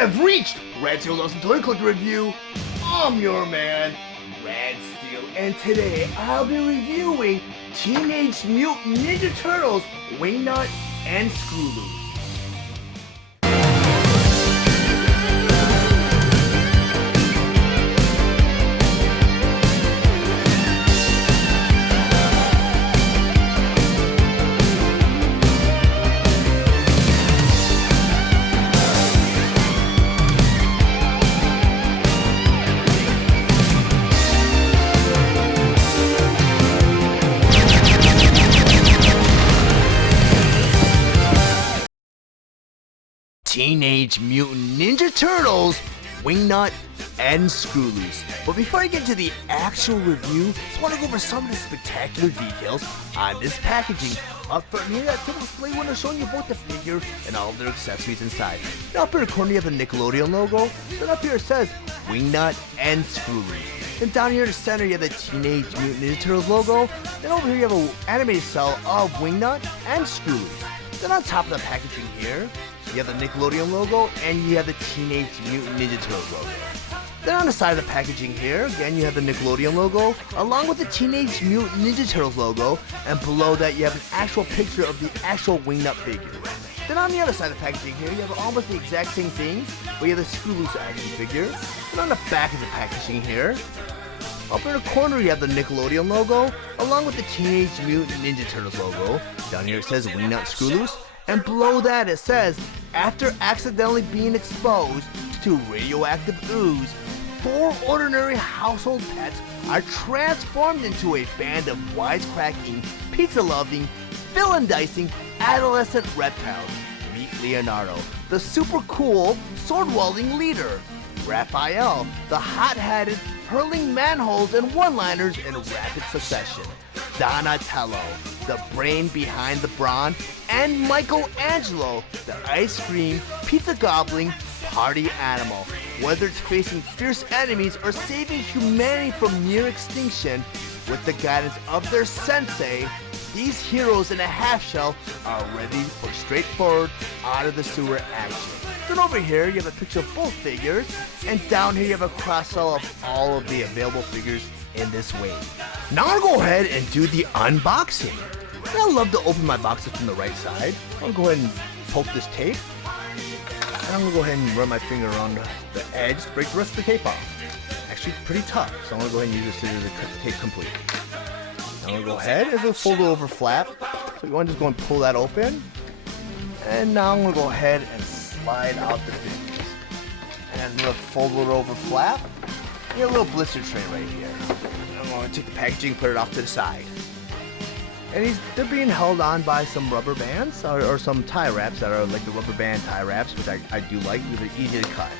have reached Red Steele's Awesome Toy Collector Review. I'm your man, Red Steele, and today I'll be reviewing Teenage Mutant Ninja Turtles, Wingnut and Screwloose. Teenage Mutant Ninja Turtles, Wingnut and Screwloose. But before I get to the actual review, I just want to go over some of the spectacular details on this packaging. Up front here, that typical display window showing you both the figure and all of their accessories inside. Now up here in the corner you have the Nickelodeon logo. Then up here it says Wingnut and Screwloose. Then down here in the center you have the Teenage Mutant Ninja Turtles logo. Then over here you have an animated cell of Wingnut and Screwloose. Then on top of the packaging here, you have the Nickelodeon logo, and you have the Teenage Mutant Ninja Turtles logo. Then on the side of the packaging here, again you have the Nickelodeon logo, along with the Teenage Mutant Ninja Turtles logo, and below that you have an actual picture of the actual Wingnut figure. Then on the other side of the packaging here, you have almost the exact same things, but you have the Screwloose action figure. And on the back of the packaging here, up in the corner you have the Nickelodeon logo, along with the Teenage Mutant Ninja Turtles logo. Down here it says Wingnut Screwloose. And below that it says, after accidentally being exposed to radioactive ooze, 4 ordinary household pets are transformed into a band of wisecracking, pizza-loving, villain-dicing, adolescent reptiles. Meet Leonardo, the super cool, sword-wielding leader. Raphael, the hot-headed, hurling manholes and one-liners in rapid succession. Donatello, the brain behind the brawn, and Michelangelo, the ice cream, pizza gobbling party animal. Whether it's facing fierce enemies or saving humanity from near extinction, with the guidance of their sensei, these heroes in a half shell are ready for straightforward, out of the sewer action. Then over here you have a picture of both figures, and down here you have a cross-sell of all of the available figures in this wave. Now I'm gonna go ahead and do the unboxing. And I love to open my boxes from the right side. I'm gonna go ahead and poke this tape. And I'm gonna go ahead and run my finger around the edge to break the rest of the tape off. Actually, it's pretty tough, so I'm gonna go ahead and use the scissors to cut the tape complete. Now I'm gonna go ahead and just fold it over flap. So you want to just go and pull that open. And now I'm gonna go ahead and slide out the fingers. And I'm gonna fold it over flap. You have a little blister tray right here. I'm going to take the packaging, put it off to the side. And they're being held on by some rubber bands or some tie wraps that are like the rubber band tie wraps, which I do like because they're easy to cut.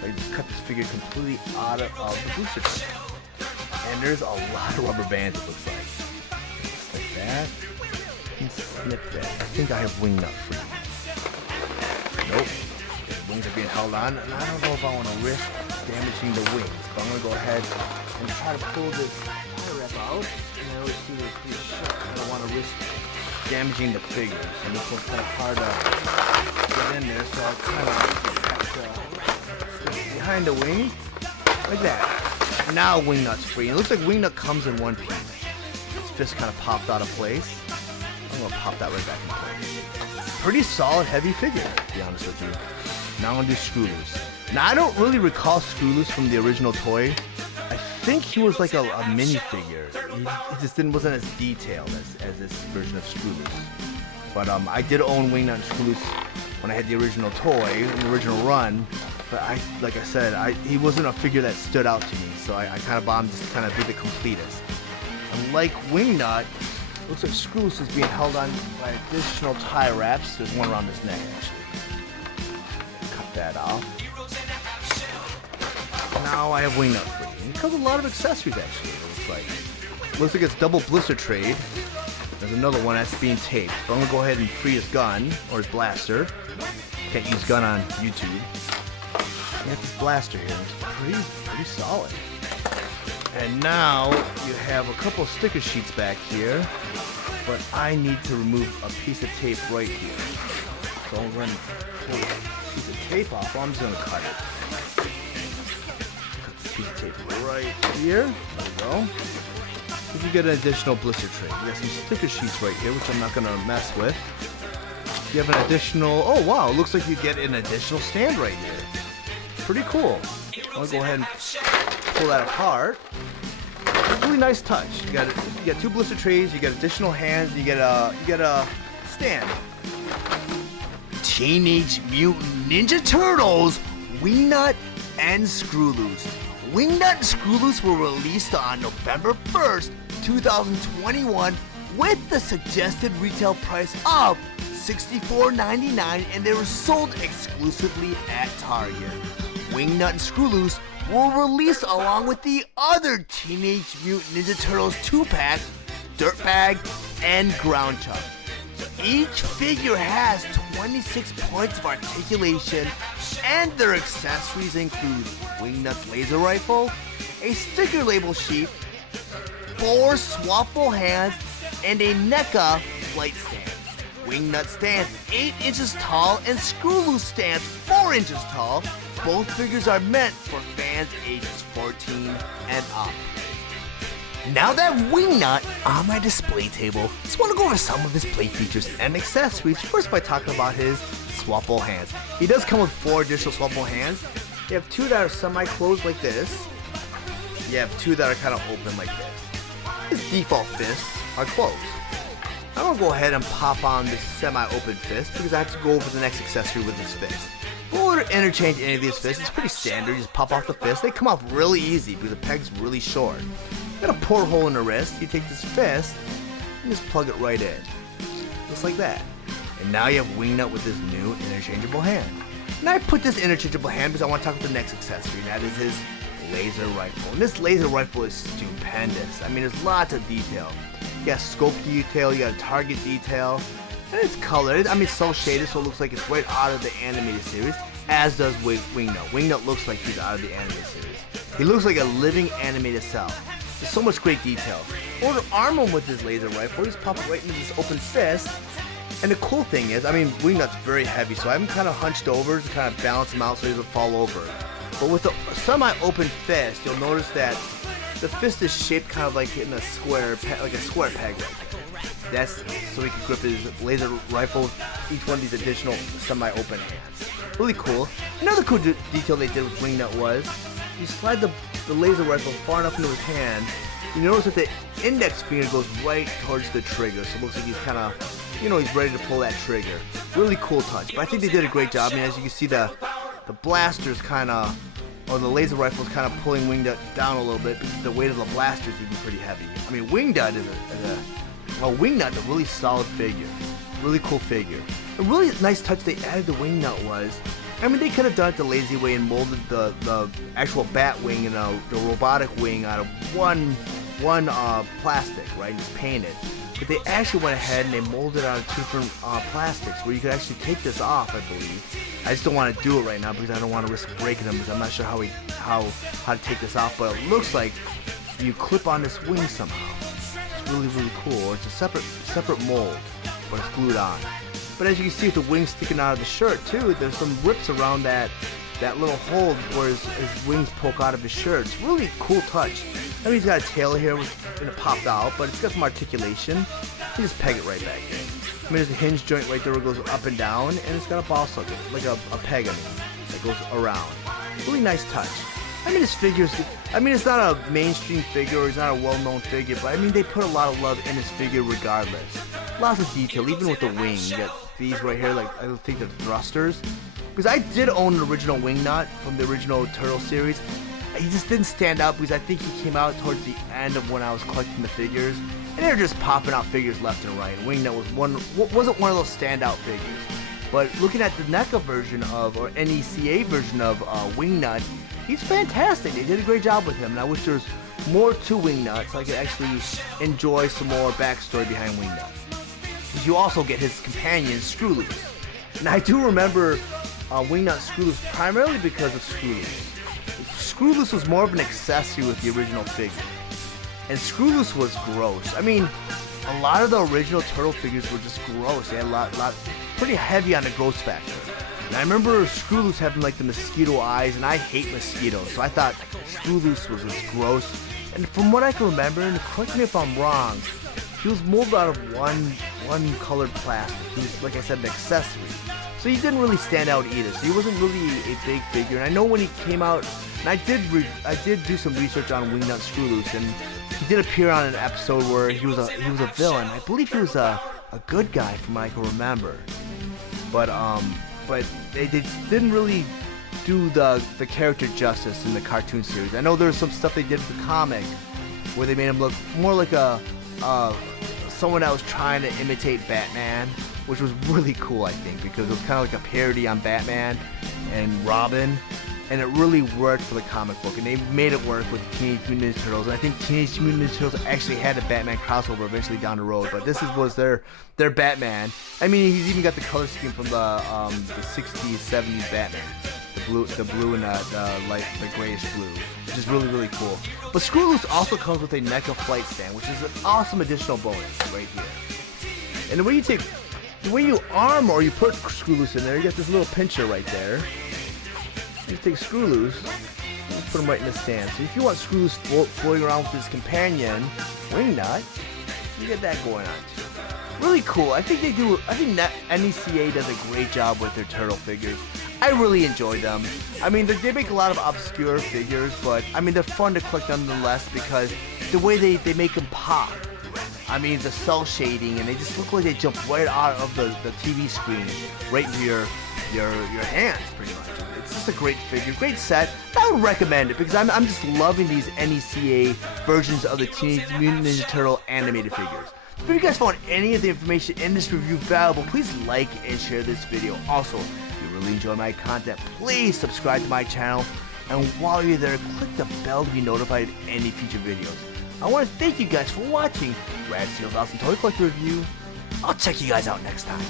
So I just cut this figure completely out of the blister tray. And there's a lot of rubber bands, it looks like. Just like that. And snip that. I think I have Wingnut for you. Nope. The wings are being held on, and I don't know if I want to risk damaging the wings. But I'm going to go ahead and try to pull this tie wrap out. And I always see this pretty shut. I don't want to risk damaging the figures. And this one's kind of hard to get in there, so I kind of have to behind the wing, like that. Now Wingnut's free. It looks like Wingnut comes in one piece. His fist kind of popped out of place. I'm going to pop that right back in place. Pretty solid, heavy figure, to be honest with you. Now I'm going to do Screwloose. Now, I don't really recall Screwloose from the original toy. I think he was like a minifigure. He just wasn't as detailed as this version of Screwloose. But I did own Wingnut and Screwloose when I had the original toy, the original run. But like I said, he wasn't a figure that stood out to me. So I kind of bombed just to kind of be the completest. And like Wingnut, it looks like Screwloose is being held on by additional tie wraps. There's one around his neck, actually. Cut that off. Now I have Wingnut free. It comes with a lot of accessories, actually, it looks like. Looks like it's double blister trade. There's another one that's being taped. So I'm going to go ahead and free his gun, or his blaster. Can't use gun on YouTube. You have this blaster here. It's pretty solid. And now you have a couple of sticker sheets back here, but I need to remove a piece of tape right here. So I'm going to pull piece of tape off. Well, I'm just gonna cut it. Cut this piece of tape right here. There we go. You can get an additional blister tray. You got some sticker sheets right here, which I'm not gonna mess with. You have an additional, oh wow, it looks like you get an additional stand right here. Pretty cool. I'll go ahead and pull that apart. Really nice touch. You got 2 blister trays, you got additional hands, you get a stand. Teenage Mutant Ninja Turtles, Wingnut and Screwloose. Wingnut and Screwloose were released on November 1st, 2021 with the suggested retail price of $64.99, and they were sold exclusively at Target. Wingnut and Screwloose were released along with the other Teenage Mutant Ninja Turtles 2-pack, Dirtbag, and Ground Chuck. Each figure has 26 points of articulation, and their accessories include Wingnut's laser rifle, a sticker label sheet, 4 swappable hands, and a NECA flight stand. Wingnut stands 8 inches tall and Screwloose stands 4 inches tall. Both figures are meant for fans ages 14 and up. Now that Wingnut on my display table, just want to go over some of his play features and accessories, first by talking about his swappable hands. He does come with 4 additional swappable hands. You have 2 that are semi-closed like this. You have 2 that are kind of open like this. His default fists are closed. I'm going to go ahead and pop on this semi-open fist because I have to go over the next accessory with this fist. If we were to interchange any of these fists, it's pretty standard. You just pop off the fist. They come off really easy because the peg's really short. You got a porthole in the wrist. You take this fist and just plug it right in. Just like that. And now you have Wingnut with this new interchangeable hand. And I put this interchangeable hand because I want to talk about the next accessory, and that is his laser rifle. And this laser rifle is stupendous. I mean, there's lots of detail. You got scope detail, you got a target detail, and it's colored. I mean, it's so shaded, so it looks like it's right out of the animated series, as does Wingnut. Wingnut looks like he's out of the animated series. He looks like a living animated cell. There's so much great detail. Or to arm him with his laser rifle, you just pop it right into this open fist. And the cool thing is, I mean, Wingnut's very heavy, so I'm kind of hunched over to kind of balance him out so he doesn't fall over. But with the semi-open fist, you'll notice that the fist is shaped kind of like in a square, like a square peg. That's so he can grip his laser rifle with each one of these additional semi-open hands. Really cool. Another cool detail they did with Wingnut was, you slide the laser rifle far enough into his hand, you notice that the index finger goes right towards the trigger, so it looks like he's kind of, you know, he's ready to pull that trigger. Really cool touch. But I think they did a great job. I mean, as you can see, the blaster's kind of, or the laser rifle's kind of pulling Wingnut down a little bit because the weight of the blaster is even pretty heavy. I mean, Wingnut is Wingnut's a really solid figure. Really cool figure. A really nice touch they added to Wingnut was, I mean, they could have done it the lazy way and molded the actual bat wing and the robotic wing out of one plastic, right, and just paint it. But they actually went ahead and they molded out of 2 different plastics where you could actually take this off, I believe. I just don't want to do it right now because I don't want to risk breaking them because I'm not sure how to take this off. But it looks like you clip on this wing somehow. It's really, really cool. It's a separate mold, but it's glued on. But as you can see with the wings sticking out of the shirt too, there's some rips around that little hole where his wings poke out of his shirt. It's really cool touch. I mean, he's got a tail here and it popped out, but it's got some articulation. You just peg it right back in. I mean, there's a hinge joint right there where it goes up and down, and it's got a ball socket, like a peg, that goes around. Really nice touch. I mean, his figures, I mean, it's not a mainstream figure, or he's not a well-known figure, but I mean, they put a lot of love in his figure regardless. Lots of detail, even with the wing. You got these right here, like, I think they're thrusters. Because I did own an original Wingnut from the original Turtle series. He just didn't stand out because I think he came out towards the end of when I was collecting the figures. And they were just popping out figures left and right. Wingnut wasn't one of those standout figures. But looking at the NECA version of, or NECA version of Wingnut, he's fantastic. They did a great job with him. And I wish there was more to Wingnut so I could actually enjoy some more backstory behind Wingnut. Because you also get his companion, Screwloose. And I do remember Wingnut Screwloose primarily because of Screwloose. Screwloose was more of an accessory with the original figure. And Screwloose was gross. I mean, a lot of the original Turtle figures were just gross. They had a lot pretty heavy on the gross factor. And I remember Screwloose having like the mosquito eyes, and I hate mosquitoes, so I thought Screwloose was just gross. And from what I can remember, and correct me if I'm wrong, he was molded out of one colored plastic. He was, like I said, an accessory. So he didn't really stand out either. So he wasn't really a big figure. And I know when he came out, and I did do some research on Wingnut and Screwloose, and he did appear on an episode where he was a villain. I believe he was a good guy from what I can remember. But they didn't really do the character justice in the cartoon series. I know there was some stuff they did in the comic where they made him look more like someone that was trying to imitate Batman, which was really cool, I think, because it was kind of like a parody on Batman and Robin, and it really worked for the comic book, and they made it work with Teenage Mutant Ninja Turtles. And I think Teenage Mutant Ninja Turtles actually had a Batman crossover eventually down the road, but this was their Batman. I mean, he's even got the color scheme from the 60s, 70s Batman. The blue and the grayish blue, which is really, really cool. But Screwloose also comes with a NECA flight stand, which is an awesome additional bonus right here. And the way you arm or you put Screwloose in there, you get this little pincher right there. So you take Screwloose, you put him right in the stand. So if you want Screwloose floating around with his companion, Wingnut, you get that going on too. Really cool. I think NECA does a great job with their turtle figures. I really enjoy them. I mean, they make a lot of obscure figures, but I mean, they're fun to collect nonetheless because the way they make them pop. I mean, the cell shading, and they just look like they jump right out of the TV screen, right into your hands, pretty much. It's just a great figure, great set. I would recommend it because I'm just loving these NECA versions of the Teenage Mutant Ninja Turtle animated figures. If you guys found any of the information in this review valuable, please like and share this video. Also, if you really enjoy my content, please subscribe to my channel. And while you're there, click the bell to be notified of any future videos. I want to thank you guys for watching Steele's Awesome Toy Collector Review. I'll check you guys out next time.